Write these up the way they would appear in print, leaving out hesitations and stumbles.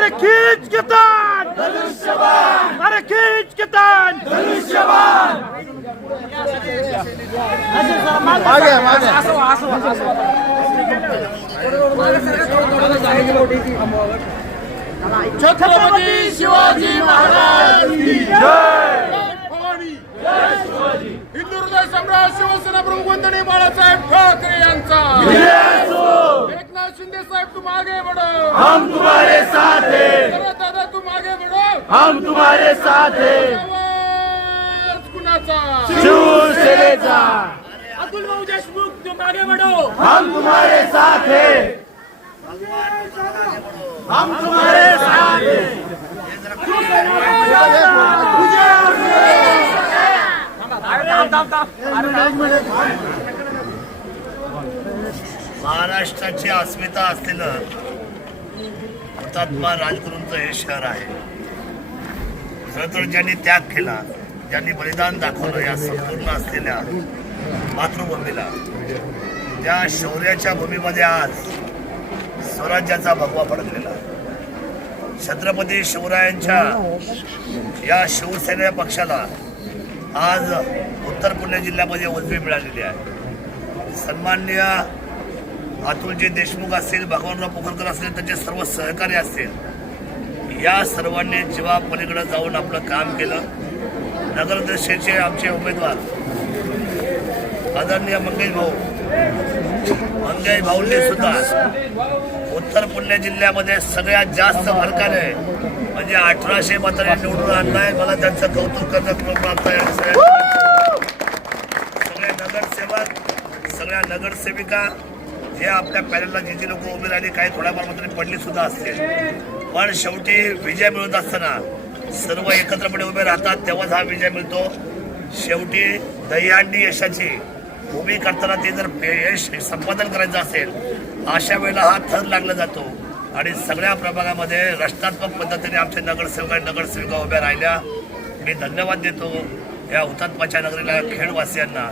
अरे खींच के तान धनुष्यबाण, अरे खींच के तान धनुष्यबाण। छत्रपती शिवाजी महाराज की जय। हिंदू हृदय सम्राट शिवसेना प्रमुख वंदनीय बाळासाहेब ठाकरे यांचा एकनाथ शिंदे साहेब तुम आगे बढ़ो, हम तुम्हारे साथ हैं, दादा तुम आगे बढ़ो, हम तुम्हारे साथ हैं। आवाज कुणाचा? शिवसेनेचा। अतुल भाऊ देशमुख तुम आगे बढ़ो, हम तुम्हारे साथ हैं, हम तुम्हारे साथ हैं। महाराष्ट्राची अस्मिता असलेलं हुतात्मा राजगुरूंचं हे शहर आहे। खरं तर ज्यांनी त्याग केला, ज्यांनी बलिदान दाखवलं या संपूर्ण असलेल्या मातृभूमीला, त्या शौर्याच्या भूमीमध्ये आज स्वराज्याचा भगवा फडकलेला। छत्रपती शिवरायांच्या या शिवसेना पक्षाला आज उत्तर पुणे जिल्ह्यामध्ये उजवी मिळालेली आहे। सन्माननीय अतुलजी देशमुख असतील, भगवानराव पोखरकर असतील, त्यांचे सर्व सहकारी असतील, या सर्वांनी जीवा पलीकडे जाऊन आपलं काम केलं। नगरदर्शेचे आमचे उमेदवार आदरणीय मंगेश भाऊंनी सुद्धा उत्तर पुणे जिल्ह्यामध्ये सगळ्यात जास्त फरकाने म्हणजे 1800 मतांनी निवडून आणलाय। मला त्यांचं कौतुक करणं सगळे नगरसेवक, सगळ्या नगरसेविका हे आपल्या पॅनलला जे लोक उभे राहिले, काही थोड्याफार मतांनी पडली सुद्धा असतील, पण शेवटी विजय मिळत असताना सर्व एकत्रपणे उभे राहतात, तेव्हाच हा विजय मिळतो। शेवटी दहीहंडी यशाची उभी करताना ते जर यश संपादन करायचं असेल, अशा वेळेला हा थर लागला जातो आणि सगळ्या प्रभागामध्ये रचनात्मक पद्धतीने आमचे नगरसेवक आणि नगरसेविका उभ्या राहिल्या। मी धन्यवाद देतो या हुतात्माच्या नगरीला, खेडवासियांना,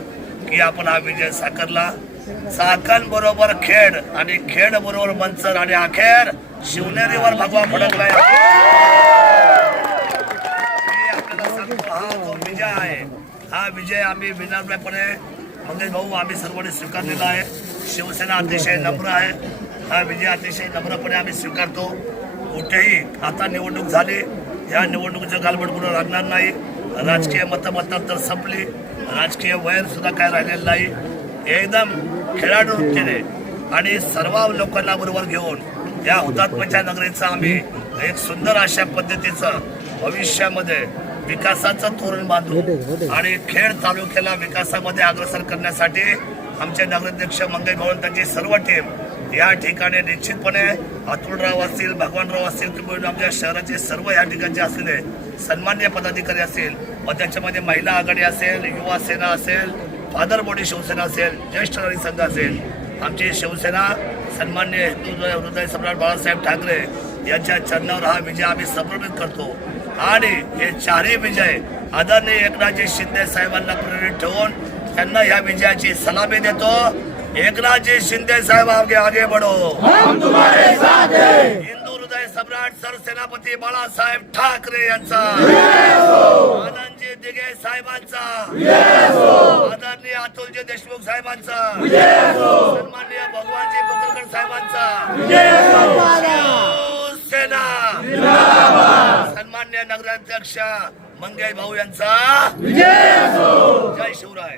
की आपण हा विजय साकारला। चाकण बरोबर खेड आणि खेड बरोबर मंचर आणि अखेर शिवनेरीवर भगवा फडकलाय। आपल्याला सांगतो हा जो विजय आहे, हा विजय आम्ही विनम्रपणे मंगेश भाऊ आम्ही सर्वांनी स्वीकारलेला आहे। शिवसेना अतिशय नम्र आहे, हा विजय अतिशय नम्रपणे आम्ही स्वीकारतो। कुठेही आता निवडणूक झाली, या निवडणुकीचं गालबोट कुठं लागणार नाही। राजकीय मतमतांतर संपली, राजकीय वैर सुद्धा काय राहिलेलं नाही। एकदम खेळाडू वृत्तीने आणि सर्व लोकांना बरोबर घेऊन या हुतात्म्याच्या नगरीचं आम्ही एक सुंदर अशा पद्धतीचं भविष्यामध्ये विकासाचं तोरण बांधू आणि खेड तालुक्याला विकासामध्ये अग्रसर करण्यासाठी आमचे नगराध्यक्ष मंगेश भाऊ त्यांची सर्व टीम या ठिकाणी निश्चितपणे अतुलराव असतील, भगवानराव असतील, किंवा आमच्या शहराचे सर्व या ठिकाणचे असलेले सन्मान्य पदाधिकारी असतील, व त्याच्यामध्ये महिला आघाडी असेल, युवा सेना असेल, फादर बॉडी शिवसेना असेल, ज्येष्ठ नागरिक संघ असेल, आमची शिवसेना सन्मान्य हिंदू हृदय सम्राट बाळासाहेब ठाकरे यांच्या चरणावर हा विजय आम्ही समर्पित करतो आणि हे चारही विजय आदरणीय एकनाथजी शिंदे साहेबांना प्रेरित ठेवून त्यांना या विजयाची सलामी देतो। एकनाथजी शिंदे साहेब आगे बढ़ो, हम तुम्हारे साथ हैं। हिंदू हृदय सम्राट सरसेनापती बाळासाहेब ठाकरे यांचा, आनंदजी दिघे साहेबांचा, आदरणीय अतुलजी देशमुख साहेबांचा, सन्माननीय भगवानजी पोखरकर साहेबांचा, सेना, सन्मान्य नगराध्यक्ष मंगेश भाऊ यांचा जय शिवराय।